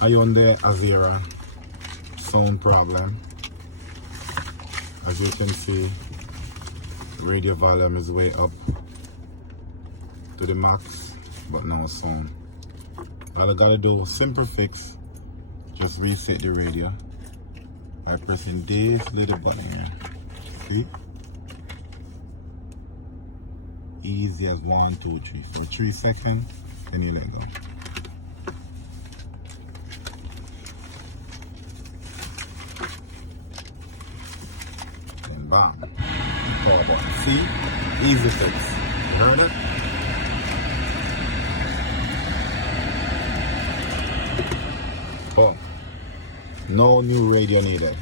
Hyundai Azera sound problem. As you can see, radio volume is way up to the max, but no sound. All I gotta do, simple fix, just reset the radio by pressing this little button here. See? Easy as 1, 2, 3. For 3 seconds, then you let go. Then bam. Power button. See? Easy fix. You heard it? Boom. No new radio needed.